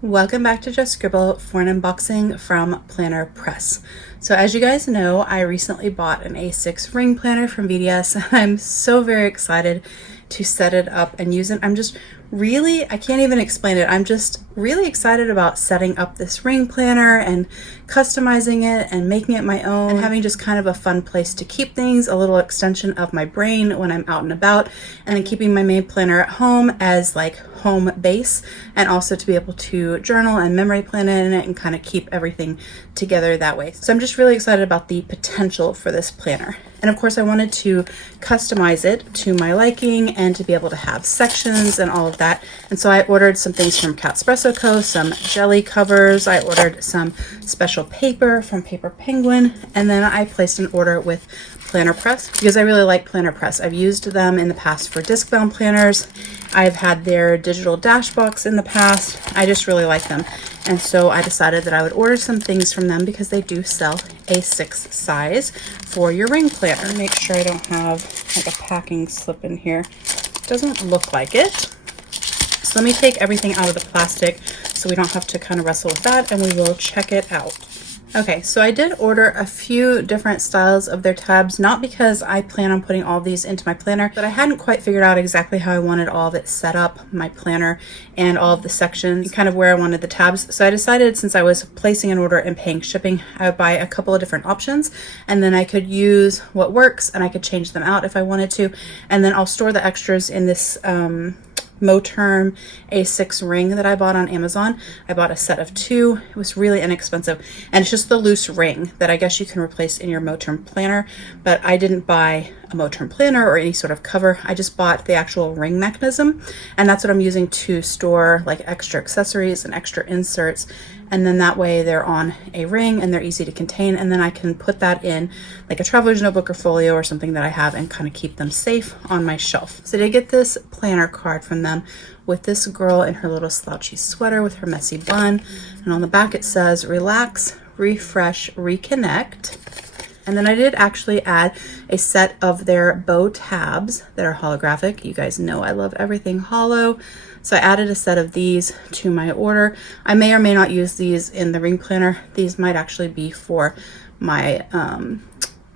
Welcome back to Just Scribble for an unboxing from Planner Press. So as you guys know, I recently bought an A6 ring planner from VDS and I'm so very excited to set it up and use it. I can't even explain it. I'm just really excited about setting up this ring planner and customizing it and making it my own and having just kind of a fun place to keep things, a little extension of my brain when I'm out and about, and then keeping my main planner at home as like home base, and also to be able to journal and memory plan in it and kind of keep everything together that way. So I'm just really excited about the potential for this planner. And of course I wanted to customize it to my liking and to be able to have sections and all of that. And so I ordered some things from Catspresso Co., some jelly covers, I ordered some special paper from Paper Penguin, and then I placed an order with Planner Press because I really like Planner Press. I've used them in the past for disc-bound planners. I've had their digital dash box in the past. I just really like them. And so I decided that I would order some things from them because they do sell A6 size for your ring planner. Make sure I don't have like a packing slip in here. Doesn't look like it. So let me take everything out of the plastic so we don't have to kind of wrestle with that, and we will check it out. Okay, so I did order a few different styles of their tabs, not because I plan on putting all these into my planner, but I hadn't quite figured out exactly how I wanted all of it set up, my planner, and all of the sections, and kind of where I wanted the tabs. So I decided, since I was placing an order and paying shipping, I would buy a couple of different options, and then I could use what works, and I could change them out if I wanted to, and then I'll store the extras in this Moterm A6 ring that I bought on Amazon. I bought a set of 2. It was really inexpensive, and it's just the loose ring that I guess you can replace in your Moterm planner, but I didn't buy a Moterm planner or any sort of cover. I just bought the actual ring mechanism, and that's what I'm using to store like extra accessories and extra inserts, and then that way they're on a ring and they're easy to contain, and then I can put that in like a traveler's notebook or folio or something that I have and kind of keep them safe on my shelf. So I did get this planner card from them with this girl in her little slouchy sweater with her messy bun, and on the back it says relax, refresh, reconnect. And then I did actually add a set of their bow tabs that are holographic. You guys know I love everything hollow. So I added a set of these to my order. I may or may not use these in the ring planner. These might actually be for my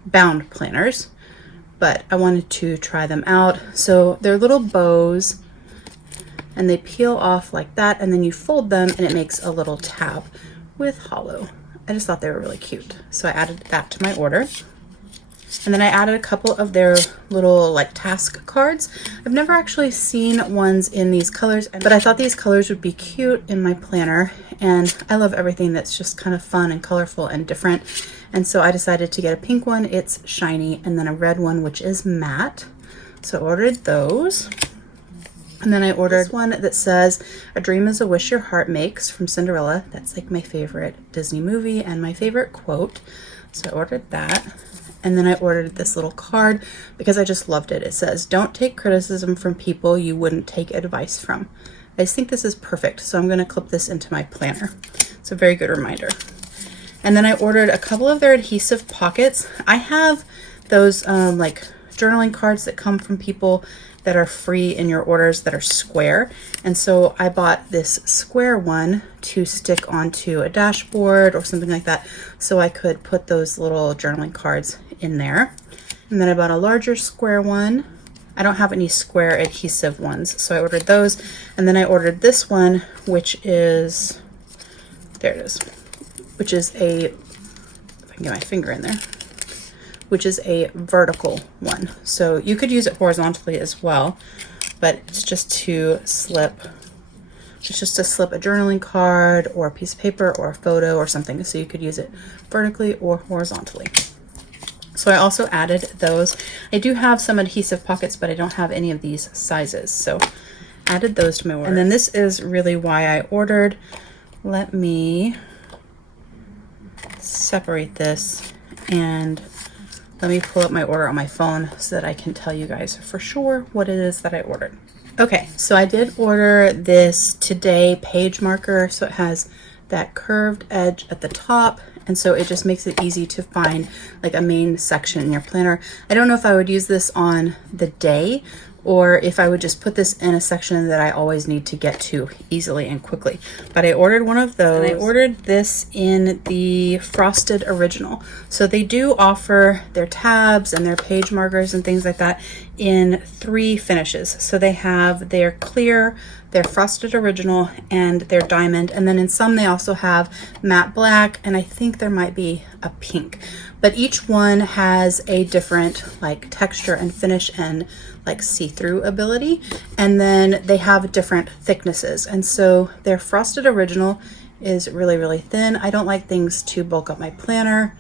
bound planners, but I wanted to try them out. So they're little bows and they peel off like that, and then you fold them and it makes a little tab with hollow. I just thought they were really cute, so I added that to my order. And then I added a couple of their little like task cards. I've never actually seen ones in these colors, but I thought these colors would be cute in my planner, and I love everything that's just kind of fun and colorful and different. And so I decided to get a pink one, it's shiny, and then a red one, which is matte. So I ordered those. And then I ordered this one that says, "A dream is a wish your heart makes," from Cinderella. That's like my favorite Disney movie and my favorite quote. So I ordered that. And then I ordered this little card because I just loved it. It says, "Don't take criticism from people you wouldn't take advice from." I just think this is perfect. So I'm going to clip this into my planner. It's a very good reminder. And then I ordered a couple of their adhesive pockets. I have those like journaling cards that come from people that are free in your orders that are square, and so I bought this square one to stick onto a dashboard or something like that, so I could put those little journaling cards in there. And then I bought a larger square one. I don't have any square adhesive ones, so I ordered those. And then I ordered this one, which is, there it is, which is a, if I can get my finger in there, which is a vertical one. So you could use it horizontally as well, but it's just to slip, it's just to slip a journaling card or a piece of paper or a photo or something. So you could use it vertically or horizontally. So I also added those. I do have some adhesive pockets, but I don't have any of these sizes. So added those to my order. And then this is really why I ordered. Let me separate this and let me pull up my order on my phone so that I can tell you guys for sure what it is that I ordered. Okay, so I did order this Today page marker. So it has that curved edge at the top, and so it just makes it easy to find like a main section in your planner. I don't know if I would use this on the day or if I would just put this in a section that I always need to get to easily and quickly. But I ordered one of those, and I ordered this in the Frosted Original. So they do offer their tabs and their page markers and things like that in 3 finishes. So they have their clear, their Frosted Original, and their diamond. And then in some they also have matte black, and I think there might be a pink. But each one has a different like texture and finish and like see-through ability. And then they have different thicknesses. And so their Frosted Original is really, really thin. I don't like things to bulk up my planner.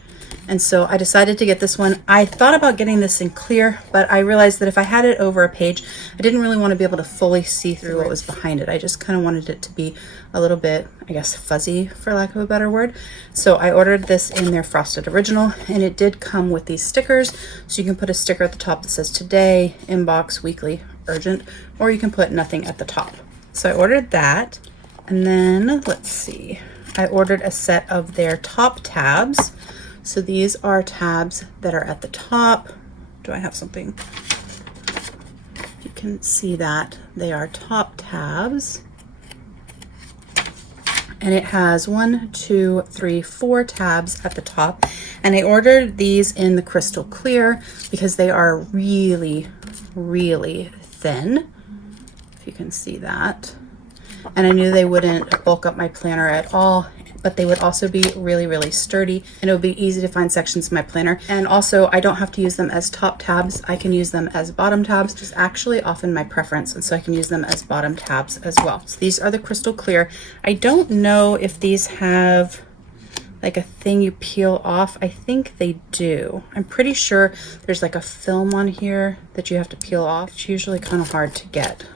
And so I decided to get this one. I thought about getting this in clear, but I realized that if I had it over a page, I didn't really want to be able to fully see through what was behind it. I just kind of wanted it to be a little bit, I guess, fuzzy, for lack of a better word. So I ordered this in their Frosted Original, and it did come with these stickers. So you can put a sticker at the top that says today, inbox, weekly, urgent, or you can put nothing at the top. So I ordered that. And then let's see, I ordered a set of their top tabs. So these are tabs that are at the top. Do I have something? You can see that they are top tabs. And it has 1, 2, 3, 4 tabs at the top. And I ordered these in the crystal clear because they are really, really thin. If you can see that. And I knew they wouldn't bulk up my planner at all, but they would also be really, really sturdy, and it would be easy to find sections in my planner. And also I don't have to use them as top tabs. I can use them as bottom tabs, which is actually often my preference. And so I can use them as bottom tabs as well. So these are the crystal clear. I don't know if these have like a thing you peel off. I think they do. I'm pretty sure there's like a film on here that you have to peel off. It's usually kind of hard to get,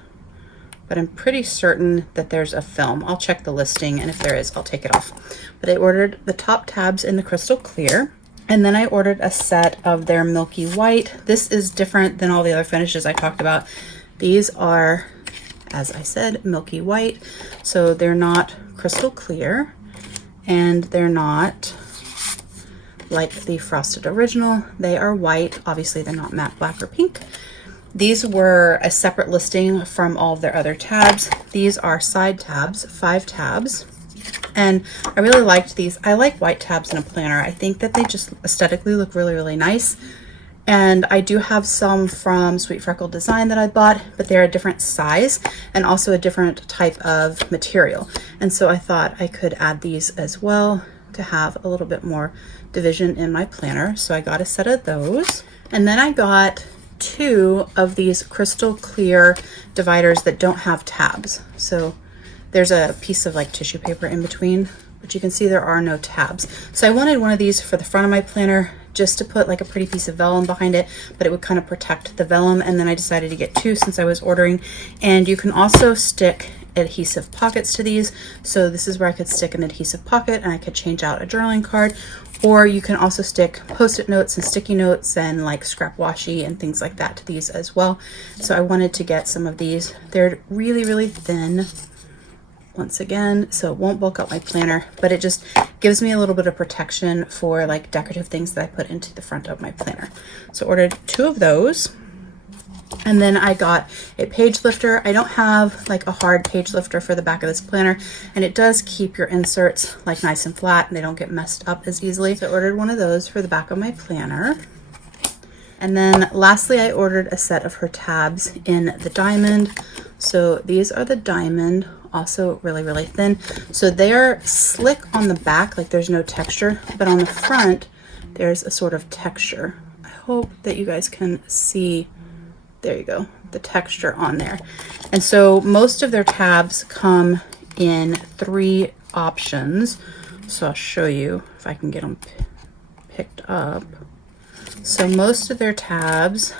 but I'm pretty certain that there's a film. I'll check the listing, and if there is, I'll take it off. But I ordered the top tabs in the crystal clear, and then I ordered a set of their Milky White. This is different than all the other finishes I talked about. These are, as I said, Milky White. So they're not crystal clear, and they're not like the Frosted Original. They are white. Obviously, they're not matte black or pink. These were a separate listing from all of their other tabs. These are side tabs, 5 tabs. And I really liked these. I like white tabs in a planner. I think that they just aesthetically look really, really nice. And I do have some from Sweet Freckle Design that I bought, but they're a different size and also a different type of material. And so I thought I could add these as well to have a little bit more division in my planner. So I got a set of those. And then I got 2 of these crystal clear dividers that don't have tabs. So there's a piece of like tissue paper in between, but you can see there are no tabs. So I wanted one of these for the front of my planner just to put like a pretty piece of vellum behind it, but it would kind of protect the vellum. And then I decided to get 2 since I was ordering. And you can also stick adhesive pockets to these. So this is where I could stick an adhesive pocket and I could change out a journaling card. Or you can also stick post-it notes and sticky notes and like scrap washi and things like that to these as well. So I wanted to get some of these. They're really, really thin, once again, so it won't bulk up my planner, but it just gives me a little bit of protection for like decorative things that I put into the front of my planner. So I ordered 2 of those. And then I got a page lifter. I don't have like a hard page lifter for the back of this planner, and it does keep your inserts like nice and flat and they don't get messed up as easily. So I ordered one of those for the back of my planner. And then lastly, I ordered a set of her tabs in the diamond. So these are the diamond, also really, really thin. So they are slick on the back, like there's no texture, but on the front, there's a sort of texture. I hope that you guys can see. There you go, the texture on there. And so most of their tabs come in 3 options. So I'll show you if I can get them picked up. So most of their tabs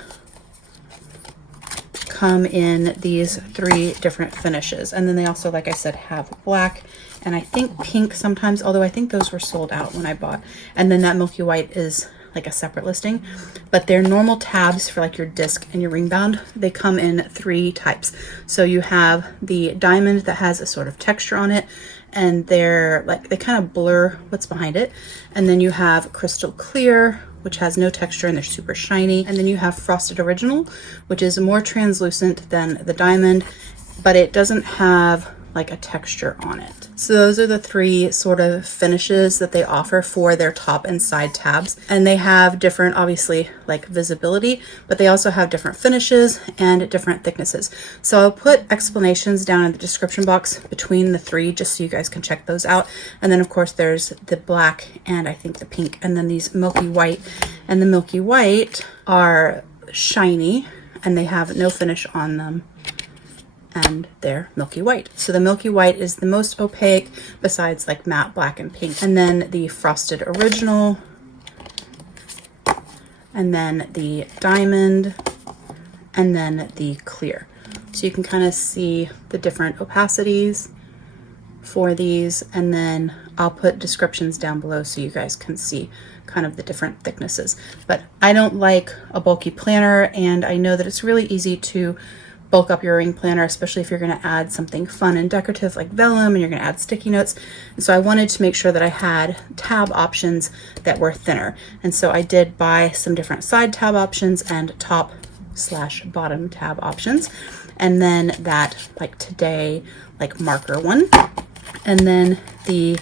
come in these 3 different finishes. And then they also, like I said, have black and I think pink sometimes, although I think those were sold out when I bought. And then that Milky White is like a separate listing, but they're normal tabs for like your disc and your ring bound. They come in 3 types. So you have the diamond that has a sort of texture on it, and they're like, they kind of blur what's behind it. And then you have crystal clear, which has no texture and they're super shiny. And then you have Frosted Original, which is more translucent than the Diamond, but it doesn't have like a texture on it. So those are the three sort of finishes that they offer for their top and side tabs. And they have different, obviously, like visibility, but they also have different finishes and different thicknesses. So I'll put explanations down in the description box between the three, just so you guys can check those out. And then of course there's the black and I think the pink, and then these Milky White. And the Milky White are shiny and they have no finish on them, and they're Milky White. So the Milky White is the most opaque besides like matte black and pink. And then the Frosted Original, and then the Diamond, and then the Clear. So you can kind of see the different opacities for these, and then I'll put descriptions down below so you guys can see kind of the different thicknesses. But I don't like a bulky planner, and I know that it's really easy to bulk up your ring planner, especially if you're going to add something fun and decorative like vellum and you're going to add sticky notes. And so I wanted to make sure that I had tab options that were thinner. And so I did buy some different side tab options and top/bottom tab options. And then that like today, like marker one. And then the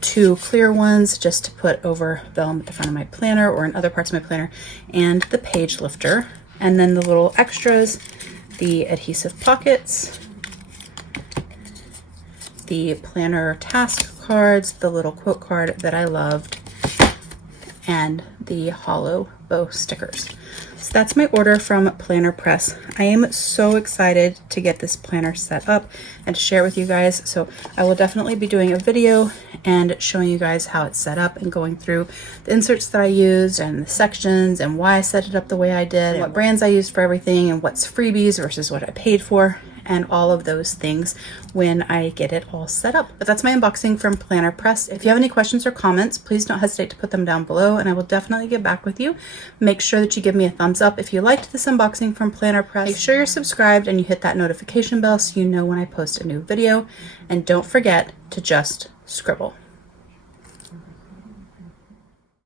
two clear ones just to put over vellum at the front of my planner or in other parts of my planner, and the page lifter. And then the little extras, the adhesive pockets, the planner task cards, the little quote card that I loved, and the hollow bow stickers. So that's my order from Planner Press. I am so excited to get this planner set up and to share it with you guys. So I will definitely be doing a video and showing you guys how it's set up and going through the inserts that I used and the sections and why I set it up the way I did, and what brands I used for everything, and what's freebies versus what I paid for, and all of those things when I get it all set up. But that's my unboxing from Planner Press. If you have any questions or comments, please don't hesitate to put them down below and I will definitely get back with you. Make sure that you give me a thumbs up if you liked this unboxing from Planner Press. Make sure you're subscribed and you hit that notification bell so you know when I post a new video. And don't forget to just scribble.